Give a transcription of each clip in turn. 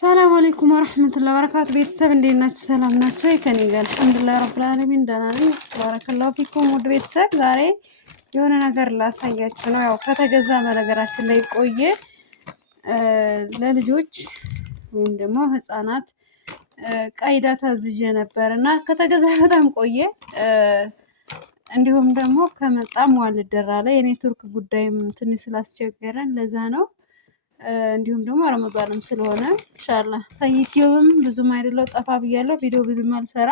ሰላም አለይኩም ወራህመቱላሂ ወበረካቱ። ቤተሰብ እንዴት ናችሁ? ሰላም ናችሁ? ከኔ ጋር አልሐምዱሊላህ ረብል ዓለሚን ደህና ነኝ። ባረከላሁ ፊኩም። ውድ ቤተሰብ ዛሬ የሆነ ነገር ላሳያችሁ ነው። ያው ከተገዛ በነገራችን ላይ ቆየ ለልጆች ወይም ደግሞ ህፃናት ቃይዳ ታዝዤ ነበር እና ከተገዛ በጣም ቆየ። እንዲሁም ደግሞ ከመጣም ዋልደራ ላይ የኔትወርክ ጉዳይም ትንሽ ስላስቸገረን ለዛ ነው። እንዲሁም ደግሞ ረመዳንም ስለሆነ ኢንሻአላህ ከዩቲዩብም ብዙም አይደለው ጠፋ ብያለሁ። ቪዲዮ ብዙም አልሰራ።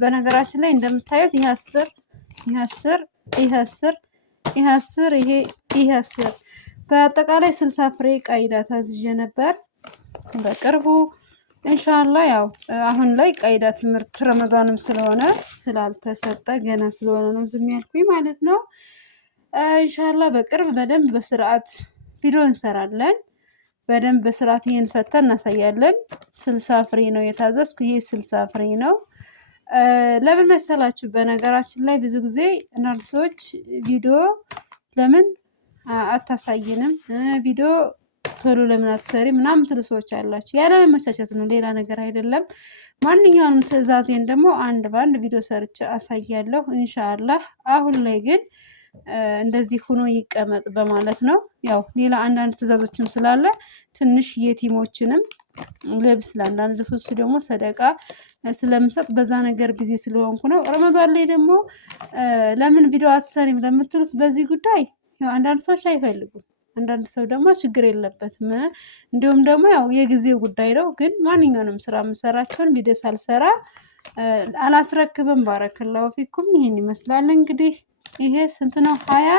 በነገራችን ላይ እንደምታዩት ይሄ 10 በአጠቃላይ 60 ፍሬ ቃይዳ ታዝዤ ነበር። በቅርቡ ኢንሻአላህ ያው አሁን ላይ ቃይዳ ትምህርት ረመዳንም ስለሆነ ስላልተሰጠ ገና ስለሆነ ነው ዝም ያልኩኝ ማለት ነው። ኢንሻአላህ በቅርብ በደንብ በስርዓት ቪዲዮ እንሰራለን። በደንብ በስርዓት ይሄን ፈተን እናሳያለን። 60 ፍሬ ነው የታዘዝኩ። ይሄ 60 ፍሬ ነው። ለምን መሰላችሁ? በነገራችን ላይ ብዙ ጊዜ አንዳንድ ሰዎች ቪዲዮ ለምን አታሳይንም፣ ቪዲዮ ቶሎ ለምን አትሰሪ ምናምን ትሉ ሰዎች አላችሁ። ያለ መመቻቸት ነው፣ ሌላ ነገር አይደለም። ማንኛውንም ትዕዛዜን ደግሞ አንድ በአንድ ቪዲዮ ሰርቼ አሳያለሁ ኢንሻአላህ። አሁን ላይ ግን እንደዚህ ሆኖ ይቀመጥ በማለት ነው። ያው ሌላ አንዳንድ ትዕዛዞችም ስላለ ትንሽ የቲሞችንም ልብስ ለአንዳንድ ልብሶች ደግሞ ሰደቃ ስለምሰጥ በዛ ነገር ቢዚ ስለሆንኩ ነው። ረመዳን ላይ ደግሞ ለምን ቪዲዮ አትሰሪም ለምትሉት በዚህ ጉዳይ ያው አንዳንድ ሰዎች አይፈልጉም፣ አንዳንድ ሰው ደግሞ ችግር የለበትም። እንዲሁም ደግሞ ያው የጊዜው ጉዳይ ነው። ግን ማንኛውንም ስራ የምሰራቸውን ቪዲዮ ሳልሰራ አላስረክብም። ባረከላሁ ፊኩም። ይሄን ይመስላል እንግዲህ። ይሄ ስንት ነው? 20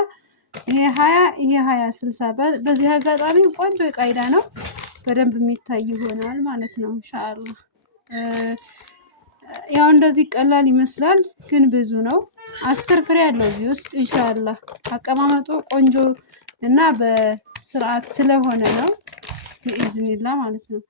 ይሄ 60። በዚህ አጋጣሚ ቆንጆ ቃይዳ ነው። በደንብ የሚታይ ይሆናል ማለት ነው ኢንሻአላህ። ያው እንደዚህ ቀላል ይመስላል ግን ብዙ ነው። 10 ፍሬ አለው እዚህ ውስጥ ኢንሻአላህ። አቀማመጡ ቆንጆ እና በስርዓት ስለሆነ ነው ቢኢዝኒላህ ማለት ነው።